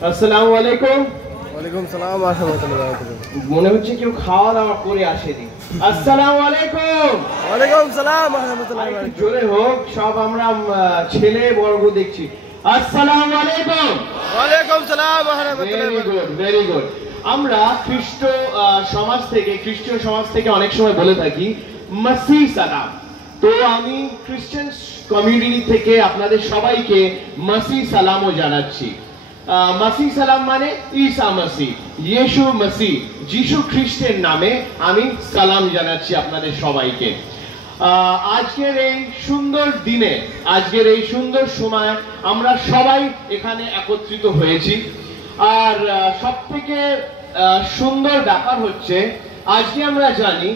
আসসালামু আলাইকুম। ওয়ালাইকুম সালাম ওয়া রাহমাতুল্লাহি ওয়া বারাকাতুহু। মনে হচ্ছে কেউ খাওয়া দাওয়া করে আসেনি। আসসালামু আলাইকুম। ওয়ালাইকুম সালাম ওয়া রাহমাতুল্লাহি ওয়া বারাকাতুহু। জোরে হোক, সব আমরা ছেলে বর্গ দেখছি। আসসালামু আলাইকুম। ওয়ালাইকুম সালাম ওয়া রাহমাতুল্লাহি ওয়া বারাকাতুহু। Very good. আমরা খ্রিস্টীয় সমাজ থেকে অনেক সময় বলে থাকি মাসিহ সালাম। তো আমি খ্রিস্টান কমিউনিটি থেকে আপনাদের সবাইকে মাসিহ সালামও জানাচ্ছি। মাসিহ সালাম মানে ঈসা মসিহ, ইয়েশু মসিহ, যিশু খ্রিস্টের নামে আমি সালাম জানাচ্ছি আপনাদের সবাইকে। আজকের এই সুন্দর দিনে, আজকের এই সুন্দর সময় আমরা সবাই এখানে একত্রিত হয়েছি। আর সব থেকে সুন্দর ব্যাপার হচ্ছে আজকে আমরা জানি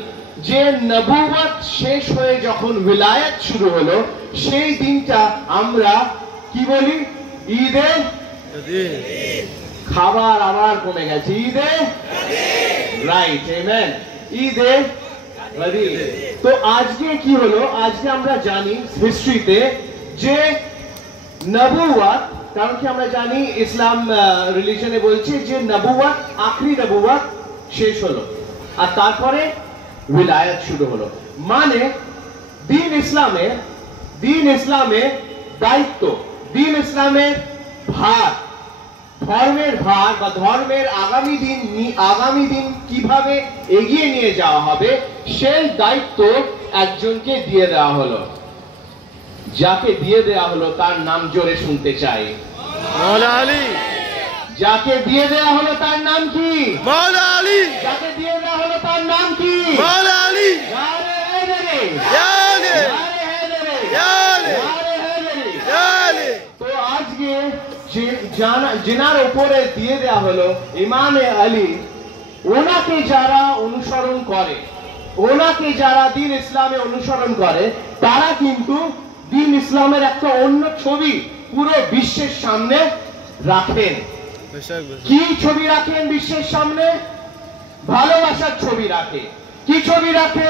যে নবুয়ত শেষ হয়ে যখন উলায়াত শুরু হলো, সেই দিনটা আমরা কি বলি? ঈদে খাবার আবার কমে গেছে, ঈদে রাইট, আমেন, ঈদে। তো আজকে কি হলো? আজকে আমরা জানি হিস্ট্রিতে যে নবুয়ত, কারণ কি আমরা জানি ইসলাম রিলিজনে বলছে যে নবুয়ত, আখরি নবুয়ত শেষ হলো আর তারপরে উলায়াত শুরু হলো। মানে দ্বীন ইসলামের দায়িত্ব, দ্বীন ইসলামের ভার, ধর্মের ভার বা ধর্মের আগামী দিন কিভাবে এগিয়ে নিয়ে যাওয়া হবে, সেই দায়িত্ব একজনকে দিয়ে দেওয়া হলো। যাকে দিয়ে দেওয়া হলো তার নাম জোরে শুনতে চাই। মাওলানা আলী। যাকে দিয়ে দেওয়া হলো তার নাম কি? মাওলানা আলী। যাকে দিয়ে দেওয়া হলো তার নাম কি? মাওলানা আলী। নারে হায়দারি, ইয়া আলী, নারে হায়দারি, ইয়া আলী, নারে হায়দারি। ইয়া আলী। তো আজকে जिनार উপরে দিয়ে দেওয়া হলো ইমামে আলী, ওনাকে যারা অনুসরণ করে, ওনাকে যারা দ্বীন ইসলামে অনুসরণ করে, তারা কিন্তু দ্বীন ইসলামের একটা অন্য ছবি পুরো বিশ্বের সামনে রাখেন। কি ছবি রাখেন বিশ্বের সামনে? ভালোবাসার ছবি রাখে। কি ছবি রাখে?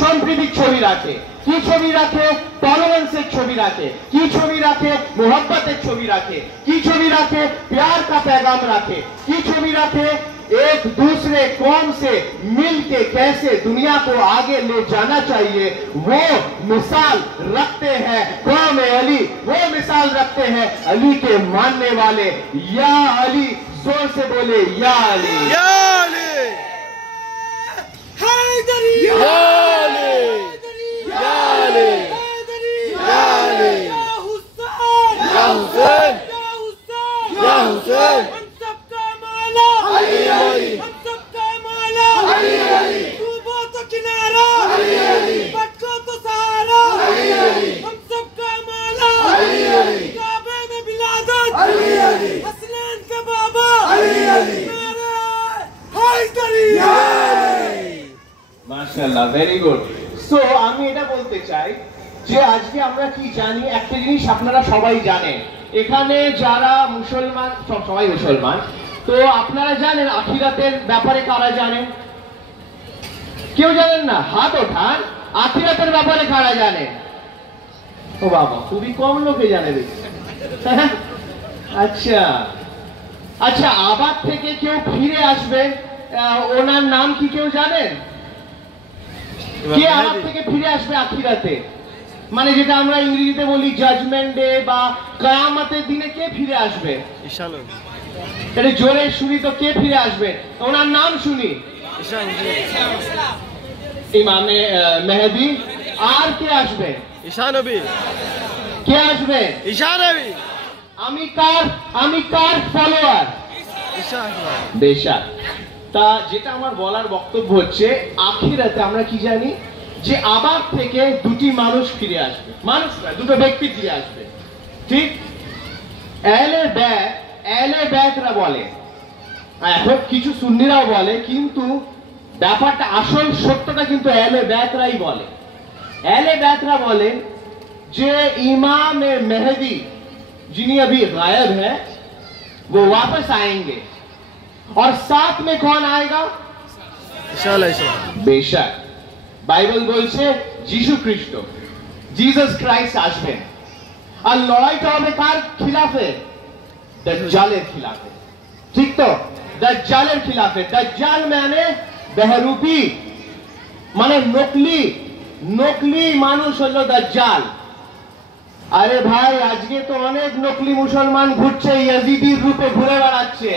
সম্প্রীতির ছবি রাখে। কি ছবি রাখে? टॉलरेंसের ছবি রাখে। কি ছবি রাখে? मोहब्बतेর ছবি রাখে। কি ছবি রাখে? प्यार का पैगाम रखे। की छवि रखे? एक दूसरे कौम से मिलके कैसे दुनिया को आगे ले जाना चाहिए, वो मिसाल रखते हैं कौम अली, वो मिसाल रखते हैं अली के मानने वाले। या अली, जोर से बोले या अली, या अली, हैदरी, या अली, या अली, या अली, या हुसैन, या हुसैन, या या हुसैन, हुसैन, हम सबका मौला अली अली, हम सबका मौला अली अली, डूबो तो किनारा अली अली, भटको तो सहारा अली अली, हम सबका मौला अली अली, काबे में बिलादत अली अली, हसनैन का बाबा अली अली, नारे हैदरी। মাশাআল্লাহ, ভেরি গুড। সো আমি এটা বলতে চাই যে আজকে আমরা কি জানি, একটা জিনিস আপনারা সবাই জানেন, এখানে যারা মুসলমান, সবাই মুসলমান, তো আপনারা জানেন আখিরাতের ব্যাপারে কারা জানেন? কেউ জানেন না? হাত ওঠান। আখিরাতের ব্যাপারে কারা জানেন? ও বাবা, খুবই কম লোকে জানে দেখি। আচ্ছা আচ্ছা, আবার থেকে কেউ ফিরে আসবে, ওনার নাম কি কেউ জানেন? কে আবার থেকে ফিরে আসবে আখিরাতে? মানে যেটা আমরা ইংরেজিতে বলি জাজমেন্ট ডে বা কিয়ামতের দিনে কে ফিরে আসবে? ঈশা নবী। এটা জোরে শুনি তো, কে ফিরে আসবে? ওনার নাম শুনি। ঈশা নবী। ইমামে মেহেদী। আর কে আসবে? ঈশা নবী। কে আসবে? ঈশা নবী। আমি কার ফলোয়ার? ঈশা নবী। বেশাক। তা যেটা আমার বলার বক্তব্য হচ্ছে, আখিরাতে আমরা কি জানি যে আবার থেকে দুটি মানুষ ফিরে আসবে। মানুষ না, দুটো ব্যক্তি ফিরে আসবে। ঠিক? আহলে বাইতরা বলে, এখন কিছু সুন্নিরাও বলে, কিন্তু ব্যাপারটা আসল সত্যটা কিন্তু আহলে বাইতরাই বলে। আহলে বাইতরা বলেন যে ইমাম মেহেদী जिन्हें अभी गायब है वो वापस आएंगे, और साथ में कौन आएगा? बेशक बाइबल बोलছে যিশু খ্রিস্ট, জিসাস ক্রাইস্ট আসবেন। আর লড়াইটা হবে কার খিলাফে? দাজ্জালের খিলাফে। ঠিক তো? দাজ্জালের খিলাফে। দাজ্জাল মানে বেহরুপি, মানে নকলি মানুষ হলো দাজ্জাল। আরে ভাই, আজকে তো অনেক নকলি মুসলমান ঘুরছে, ইয়াজিদির রূপে ঘুরে বেড়াচ্ছে।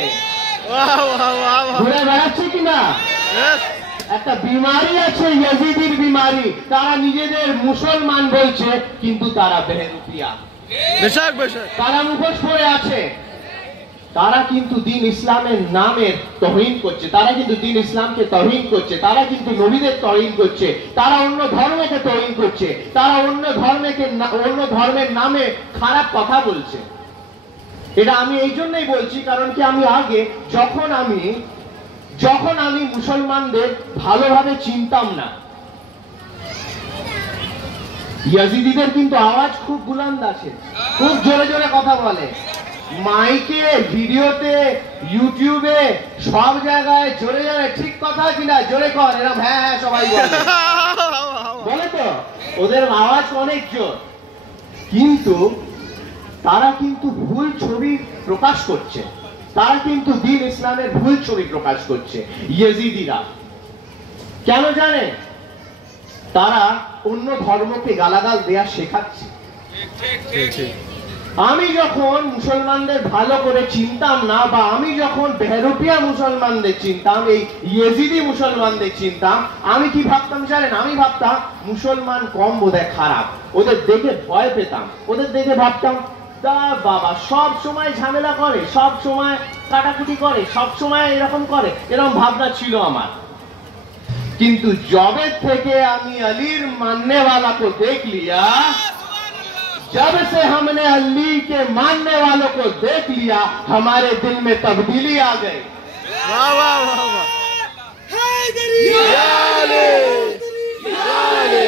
ঘুরে বেড়াচ্ছে কিনা? একটা বিমারি আছে, ইয়াজিদির বিমারি। তারা নিজেদের মুসলমান বলছে, কিন্তু তারা বেহরুপিয়া, তারা মুখোশ পরে আছে। তারা কিন্তু দ্বীন ইসলামের নামের তৌহিন করছে, তারা কিন্তু দ্বীন ইসলামকে তৌহিন করছে, তারা কিন্তু নবীদের তৌহিন করছে, তারা অন্য ধর্মকে তৌহিন করছে, তারা অন্য ধর্মের নামে খারাপ কথা বলছে। এটা আমি এই জন্যই বলছি, কারণ কি আমি আগে যখন আমি মুসলমানদের ভালোভাবে চিনতাম না, ইয়াজিদিদের কিন্তু আওয়াজ খুব বুলন্দ আছে, খুব জোরে জোরে কথা বলে, মাইকে, ভিডিওতে, ইউটিউবে, সব জায়গায় জোরে জোরে। ঠিক কথা কিনা? জোরে কর, এরকম হ্যাঁ হ্যাঁ সবাই বলে তো, ওদের আওয়াজ অনেক জোর। কিন্তু তারা কিন্তু ভুল ছবি প্রকাশ করছে, তারা কিন্তু দ্বীন ইসলামের ভুল ছবি প্রকাশ করছে। ইয়াজিদিরা কেন জানে? তারা অন্য ধর্মকে গালাগাল দেয়া শেখাচ্ছে। আমি যখন মুসলমানদের ভালো করে চিনতাম না, বা আমি যখন বেহরুপিয়া মুসলমানদের চিনতাম, এই ইয়েজিদি মুসলমানদের চিনতাম, আমি কি ভাবতাম জানেন? আমি ভাবতাম মুসলমান কম বোধহয় খারাপ, ওদের দেখে ভয় পেতাম, ওদের দেখে ভাবতাম দা বাবা সব সময় ঝামেলা করে, সব সময় কাটাকুটি করে, সব সময় এরকম করে, এরকম ভাবনা ছিল আমার। কিন্তু जब থেকে আমি अलीर मानने वाला को देख लिया, जब से हमने अली के मानने वालों को देख लिया, हमारे दिल में तब्दीली आ गई। वाह वाह वाह वाह, हैदरी याले याले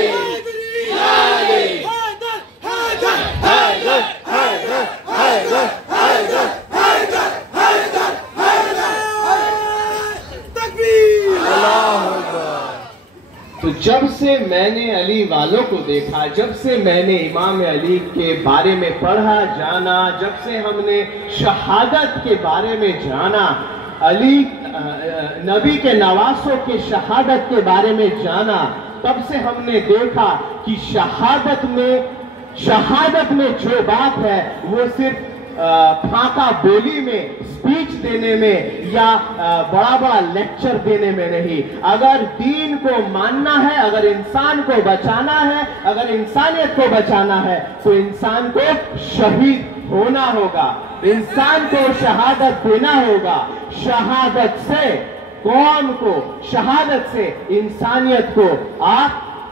याले, हैदर हैदर हैदर हैदर हैदर हैदर हैदर हैदर तकबीर, अल्लाह अकबर। तो जब से मैंने अली वालों को देखा, जब से मैंने इमाम अली के बारे में पढ़ा जाना, जब से हमने शहादत के बारे में जाना, अली नबी के नवासों के शहादत के बारे में जाना, तब से हमने देखा कि शहादत में जो बात है वो सिर्फ फाका बोली में, स्पीच देने में, या बड़ा बड़ा लेक्चर देने में नहीं। अगर दीन को मानना है, अगर इंसान को बचाना है, अगर इंसानियत को बचाना है, तो इंसान को शहीद होना होगा, इंसान को शहादत देना होगा। शहादत से कौम को, शहादत से इंसानियत को आप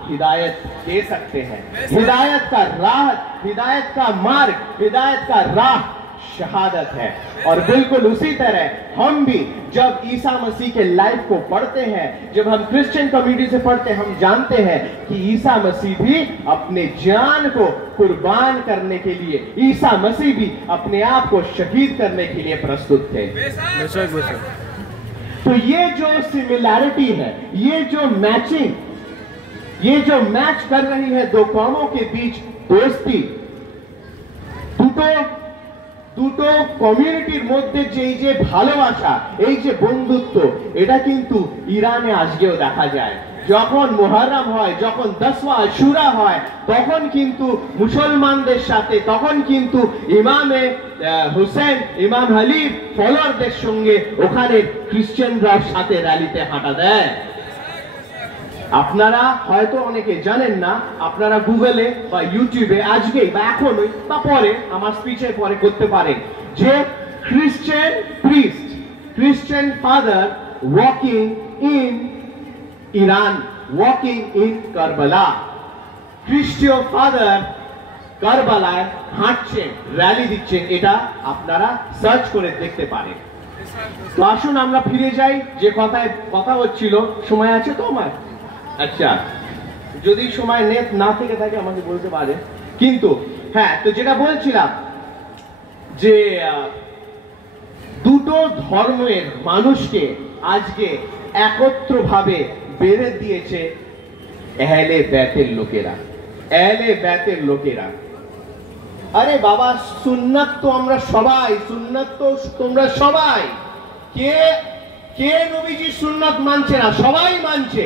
हिदायत दे सकते हैं। हिदायत का राह, हिदायत का मार्ग, हिदायत का राह शहादत है। और बिल्कुल उसी तरह हम भी जब ईसा मसीह के लाइफ को पढ़ते हैं, जब हम क्रिश्चियन कम्युनिटी से पढ़ते हैं, हम जानते हैं कि ईसा मसीह भी अपने जान को कुर्बान करने के लिए, ईसा मसीह भी अपने आप को शहीद करने के लिए प्रस्तुत थे। बेशक बेशक। तो ये जो सिमिलैरिटी है, ये जो मैचिंग, ये जो मैच कर रही है दो कौमों के बीच दोस्ती, দুটো কমিউনিটির মধ্যে যে ভালোবাসা, এই যে বন্ধুত্ব, এটা কিন্তু ইরানে আজকেও দেখা যায়। যখন মুহররম হয়, যখন 10ওয়া আশুরা হয়, তখন কিন্তু মুসলমানদের সাথে, তখন কিন্তু ইমামে হুসেন, ইমাম আলীর ফলোয়ারদের সঙ্গে ওখানে খ্রিস্টানরা সাথে র্যালিতে হাঁটা দেয়। আপনারা হয়তো অনেকে জানেন না, আপনারা গুগলে বা ইউটিউবে আজকেই বা এখনই বা পরে, আমার স্পিচের পরে করতে পারেন, যে খ্রিস্টান প্রিস্ট, খ্রিস্টান father walking in Iran, walking in Karbala, খ্রিস্টীয় ফাদার কারবালায় হাঁটছেন, র্যালি দিচ্ছেন, এটা আপনারা সার্চ করে দেখতে পারেন। তো আসুন আমরা ফিরে যাই যে কথায় কথা হচ্ছিল। সময় আছে তো আমার? আচ্ছা, যদি সময় নেট না থেকে থাকে আমাকে বলতে পারে। কিন্তু হ্যাঁ, তো যেটা বলছিলাম যে দুটো ধর্মের মানুষকে আজকে একত্রভাবে বেঁধে দিয়েছে আহলে বাইতের লোকেরা, আহলে বাইতের লোকেরা। আরে বাবা, সুন্নাত তো আমরা সবাই, সুন্নাত তো তোমরা সবাই, কে কে নবীজির সুন্নাত মানছে না? সবাই মানছে।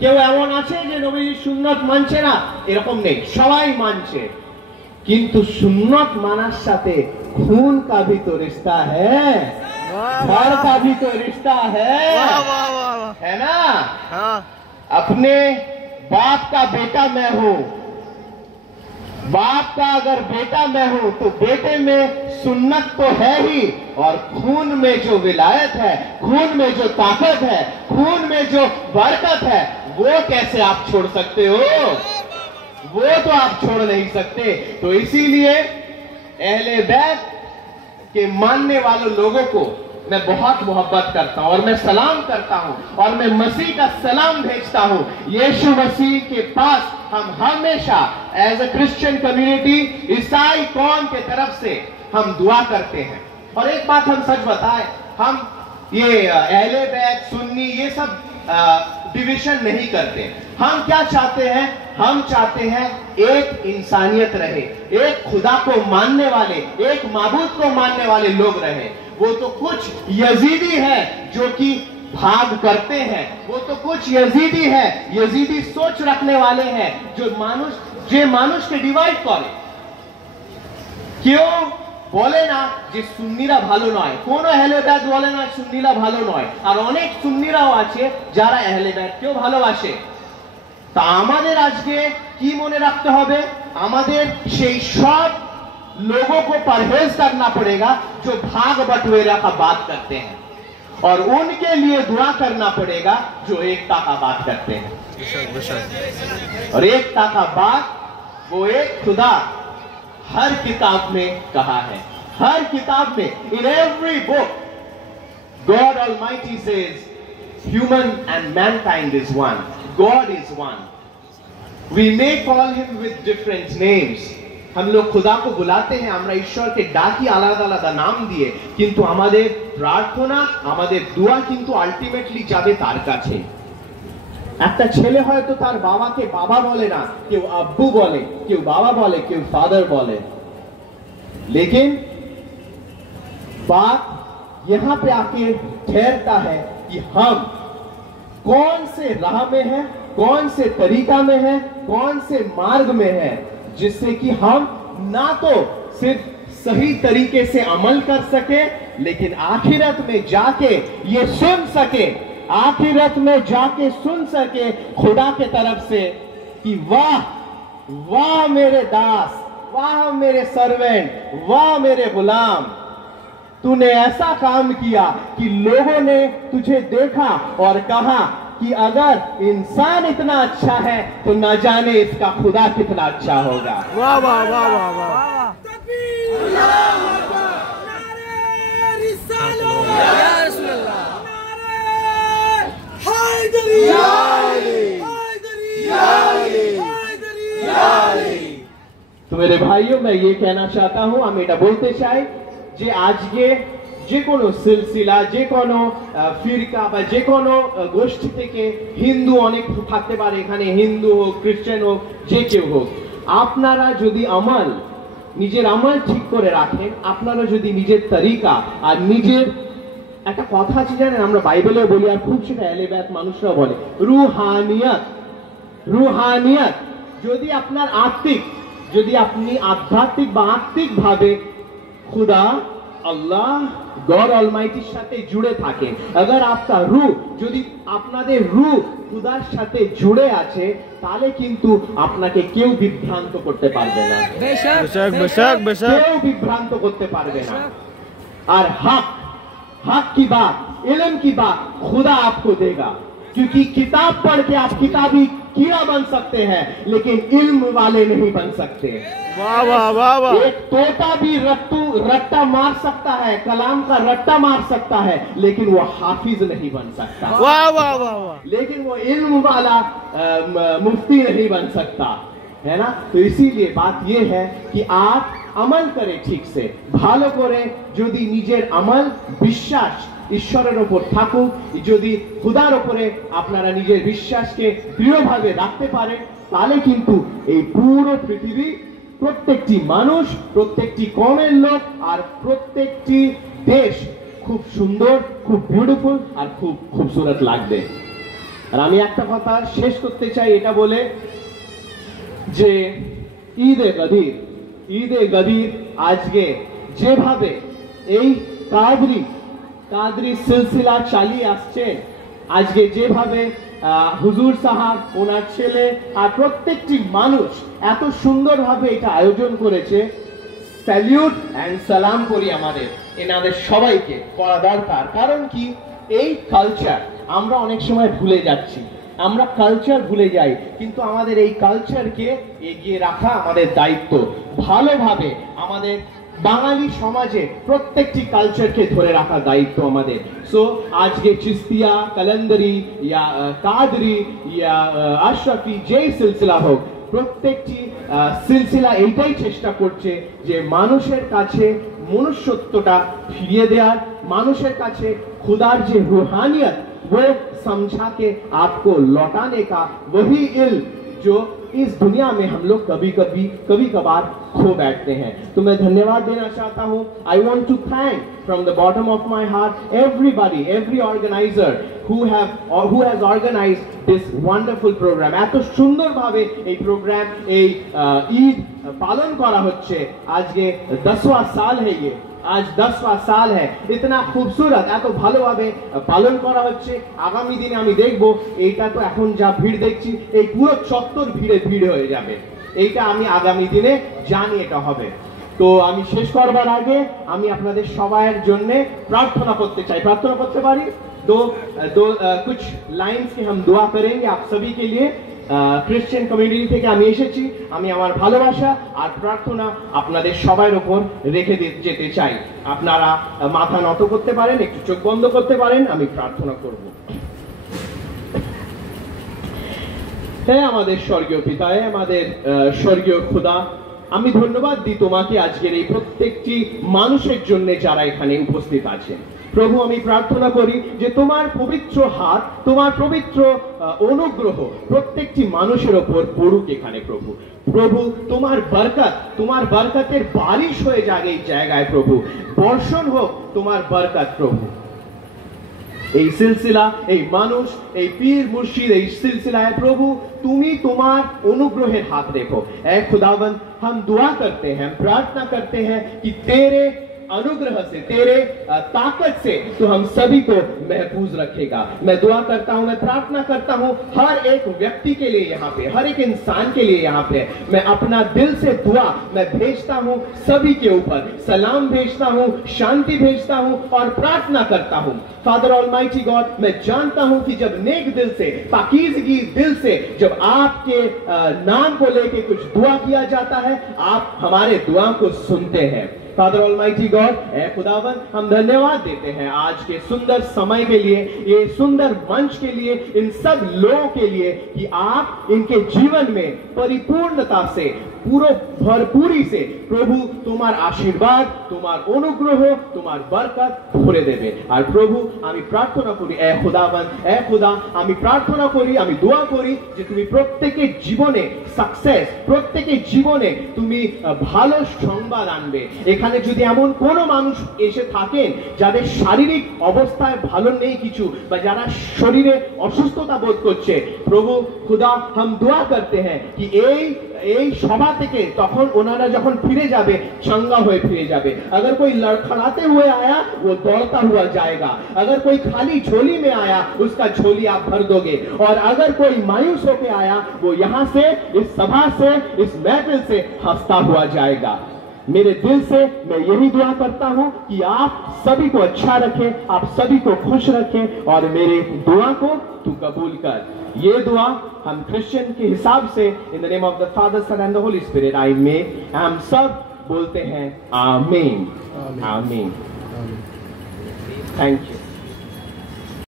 কেউ এমন আছে যে নবীজির সুন্নাত মানছে না? এরকম নেই, সবাই মানছে। কিন্তু সুন্নাত মানার সাথে खून का भी तो रिश्ता है, घर का भी तो रिश्ता है, वाह वाह वाह वाह। है ना? हाँ अपने बाप का बेटा मैं हूं, बाप का अगर बेटा मैं हूं तो बेटे में सुन्नत तो है ही, और खून में जो विलायत है, खून में जो ताकत है, खून में जो बरकत है, वो कैसे आप छोड़ सकते हो? वो तो आप छोड़ नहीं सकते। तो इसीलिए अहले बैत के मानने वालों लोगों को मैं बहुत मोहब्बत करता हूं और मैं सलाम करता हूं और मैं मसीह का सलाम भेजता हूं। यीशु मसीह के पास हम हमेशा एज अ क्रिश्चियन कम्युनिटी, ईसाई कौम के तरफ से हम दुआ करते हैं। और एक बात हम सच बताएं, हम ये अहले बैत, सुन्नी, ये सब डिविजन नहीं करते। हम क्या चाहते हैं? हम चाहते हैं एक इंसानियत रहे, एक खुदा को मानने वाले, एक माबूद को मानने वाले लोग रहे। वो तो कुछ यजीदी है जो कि भाग करते हैं, वो तो कुछ यजीदी है, यजीदी सोच रखने वाले हैं जो मानुष के डिवाइड करे। क्यों বলে না যে সুন্নিরা ভালো নয়? কোন আহলে বাইত বলে না সুন্নিরা ভালো নয়, আর অনেক সুন্নিরাও আছে যারা আহলে বাইতকেও ভালোবাসে। তা আমাদের আজকে কি মনে রাখতে হবে? আমাদের সেই সব लोगों को परहेज करना पड़ेगा जो भाग बंटवारे का बात करते हैं, और उनके लिए दुआ करना पड़ेगा जो एकता का बात करते हैं। और एकता का बात वो एक खुदा हर किताब में कहा है, हर किताब में, in every book God Almighty says human and mankind is one, God is one. We may call him with different names, हम लोग खुदा को बुलाते हैं, আমরা ঈশ্বরকে ডাকি আলাদা আলাদা নাম দিয়ে, কিন্তু আমাদের প্রার্থনা, আমাদের দোয়া কিন্তু আলটিমেটলি যাবে তার কাছে। একটা ছেলে হয়তো তার বাবাকে বাবা বলে না, কেউ আব্বু বলে, কেউ বাবা বলে, কেউ ফাদার বলে, लेकिन बात यहां पे आके ठहरता है कि हम कौन से राह में हैं, कौन से तरीका में हैं, कौन से मार्ग में हैं, जिससे कि हम ना तो सिर्फ सही तरीके से अमल कर सके, लेकिन आखिरत में जाके ये सुन सके, आखिरत में जाके सुन सके खुदा के तरफ से कि वाह वाह मेरे दास, वाह मेरे सर्वेंट, वाह मेरे गुलाम, तूने ऐसा काम किया कि लोगों ने तुझे देखा और कहा कि अगर इंसान इतना अच्छा है तो न जाने इसका खुदा कितना अच्छा होगा। वाह वाह वाह वाह वाह। तकबीर, अल्लाहू अकबर, नारे रिसालत, या रसूल अल्लाह, नारे हैदरी, या अली, हैदरी, या अली, हैदरी, या अली। तो मेरे भाइयों, मैं ये कहना चाहता हूं, আমি এটা বলতে চাই যে আজকে যে কোনো সিলসিলা, যে কোনো ফিরকা বা যে কোনো গোষ্ঠী থেকে হিন্দু অনেক থাকতে পারে, এখানে হিন্দু হোক, খ্রিস্টান হোক, যে কেউ হোক, আপনারা যদি নিজের আমল ঠিক করে রাখেন, আপনারা যদি নিজের তরিকা আর নিজের, একটা কথা আছে জানেন, আমরা বাইবেলেও বলি আর খুব সেটা আহলে বাইত মানুষরা বলে, রুহানিয়াত। যদি আপনার যদি আপনি আধ্যাত্মিক বা আত্মিক ভাবে खुदा अल्लाह गॉड अलमाइटीर साथे जुड़े থাকে, अगर आपका रूह যদি আপনাদের রূহ খুদার সাথে জুড়ে আছে, তাহলে কিন্তু আপনাকে কেউ বিভ্রান্ত করতে পারবে না, बेशक बेशक बेशक। কেউ বিভ্রান্ত করতে পারবে না। और हक की बात, इल्म की बात खुदा आपको देगा, क्योंकि किताब पढ़ के आप किताबी कीड़ा बन सकते हैं, लेकिन इल्म वाले नहीं बन सकते। वाह वाह वाह वाह। एक तोता भी रट्टा मार सकता है, कलाम का रट्टा मार सकता है, लेकिन वो हाफिज नहीं बन सकता। वाह वाह वाह वाह। लेकिन वो इल्म वाला मुफ्ती नहीं बन सकता, है ना? तो इसीलिए बात ये है कि आप अमल करें ठीक से, ভালো করে যদি নিজের আমল বিশ্বাস ঈশ্বরের উপর থাকুক, যদি খুদার উপরে আপনারা নিজের বিশ্বাসকে দৃঢ়ভাবে রাখতে পারেন, তাহলে কিন্তু এই পুরো পৃথিবী, প্রত্যেকটি মানুষ, প্রত্যেকটি কমের লোক আর প্রত্যেকটি দেশ খুব সুন্দর, খুব বিউটিফুল আর খুব খুবসুরত লাগবে। আর আমি একটা কথা শেষ করতে চাই এটা বলে যে ঈদে গদির আজকে যেভাবে এই কাদরি সিলসিলা চালিয়ে আসছে, আজকে যেভাবে হুজুর সাহাব, ওনার ছেলে আর প্রত্যেকটি মানুষ এত সুন্দরভাবে এটা আয়োজন করেছে, স্যালিউট এন্ড সালাম করি আমাদের এনাদের সবাইকে করা দরকার। কারণ কি, এই কালচার আমরা অনেক সময় ভুলে যাচ্ছি, আমরা কালচার ভুলে যাই, কিন্তু আমাদের এই কালচারকে এগিয়ে রাখা আমাদের দায়িত্ব। ভালোভাবে আমাদের বাঙালি সমাজে প্রত্যেকটি কালচারকে ধরে রাখা দায়িত্ব আমাদের। সো আজকে চিস্তিয়া, কালান্দারি ইয়া কাদরি ইয়া আশরাফি যেই সিলসিলা হোক, প্রত্যেকটি সিলসিলা এইটাই চেষ্টা করছে যে মানুষের কাছে মনুষ্যত্বটা ফিরিয়ে দেওয়ার, মানুষেर কাছে खुदार যে रूहानियत वो समझा के आपको लौटाने का वही इल्म जो इस दुनिया में हम लोग कभी कभार खो बैठते हैं। तो मैं धन्यवाद देना चाहता हूँ। I want to thank from the bottom of my heart everybody, every organizer who has organized this wonderful program। এত সুন্দরভাবে এই প্রোগ্রাম, এই ঈদ পালন করা হচ্ছে। আজকে 10वां साल है ये, आज 10वां साल है। इतना खूबसूरत এত ভালোভাবে পালন করা হচ্ছে। আগামী দিনে আমি দেখব এইটা তো এখন যা ভিড় দেখছি, এই পুরো চত্বর ভিড় হয়ে যাবে। এইটা আমি আগামী দিনে জানি এটা হবে। তো আমি শেষ করবার আগে আমি আপনাদের সবার জন্য প্রার্থনা করতে চাই। প্রার্থনা করতে পারি? दो कुछ लाइंस की हम दुआ करेंगे आप सभी के लिए। ক্রিশ্চিয়ান কমিউনিটি থেকে আমি এসেছি, আমি আমার ভালোবাসা আর প্রার্থনা আপনাদের সবার উপর রেখে যেতে চাই। আপনারা মাথা নত করতে পারেন, একটু চোখ বন্ধ করতে পারেন, আমি প্রার্থনা করব। হে আমাদের স্বর্গীয় পিতা, হে আমাদের স্বর্গীয় খোদা, আমি ধন্যবাদ দিই তোমাকে আজকের এই প্রত্যেকটি মানুষের জন্য যারা এখানে উপস্থিত আছেন। প্রভু, আমি প্রার্থনা করি যে তোমার পবিত্র হাত, তোমার পবিত্র অনুগ্রহ প্রত্যেকটি মানুষের ওপর পড়ুক এখানে। প্রভু তোমার বরকতের বারিশ হয়ে যাক এই জায়গায়। প্রভু, বর্ষণ হোক তোমার বরকত। প্রভু, এই সিলসিলা, এই মানুষ, এই পীর মুর্শিদ, এই সিলসিলায় প্রভু তুমি তোমার অনুগ্রহের হাত রেখো। ऐ खुदावंद, हम दुआ करते हैं, हम प्रार्थना करते हैं कि तेरे अनुग्रह से, तेरे ताकत से तो हम सभी को महफूज रखेगा। मैं दुआ करता हूं, मैं प्रार्थना करता हूं हर एक व्यक्ति के लिए यहाँ पे, हर एक इंसान के लिए यहाँ पे मैं अपना दिल से दुआ मैं भेजता हूं, सभी के ऊपर सलाम भेजता हूं, शांति भेजता हूं और प्रार्थना करता हूं। फादर ऑलमाइटी गॉड, मैं जानता हूं कि जब नेक दिल से, पाकीज़गी दिल से जब आपके नाम को लेके कुछ दुआ किया जाता है, आप हमारे दुआ को सुनते हैं। फादर ऑलमाइटी गॉड, ऐ खुदावन, हम धन्यवाद देते हैं आज के सुंदर समय के लिए, ये सुंदर मंच के लिए, इन सब लोगों के लिए कि आप इनके जीवन में परिपूर्णता से, पूरा भरपूरी से प्रभु तुम्हार आशीर्वाद, तुम्हार अनुग्रह, तुम्हार बरकत भरे देवे। और प्रभु आमी प्रार्थना करी, ऐ खुदावन, ऐ खुदा, आमी प्रार्थना करी, आमी दुआ करी যে তুমি প্রত্যেকের জীবনে সাকসেস, প্রত্যেকের জীবনে তুমি ভালো সংবাদ আনবে। এখানে যদি এমন কোনো মানুষ এসে থাকেন যাদের শারীরিক অবস্থায় ভালো নেই কিছু, বা যারা শরীরে অসুস্থতা বোধ করছে, প্রভু खुदा हम दुआ करते हैं कि এই সভা থেকে তখন ওনারা যখন ফিরে যাবে, चंगा हुए फिरे जाবে। अगर कोई लड़खड़ाते हुए आया, वो दौड़ता हुआ जाएगा। अगर कोई खाली झोली में आया, उसका झोली आप भर दोगे। और अगर कोई मायूस होके आया, वो यहाँ से, इस सभा से, इस महफिल से हंसता हुआ जाएगा। मेरे दिल से मैं यही दुआ करता हूं कि आप सभी को अच्छा रखें, आप सभी को खुश रखें और मेरे दुआ को तू कबूल कर। ये दुआ हम क्रिश्चियन के हिसाब से in the name of the father, son and the holy spirit I may, हम सब बोलते हैं आमीन, आमीन। Thank you.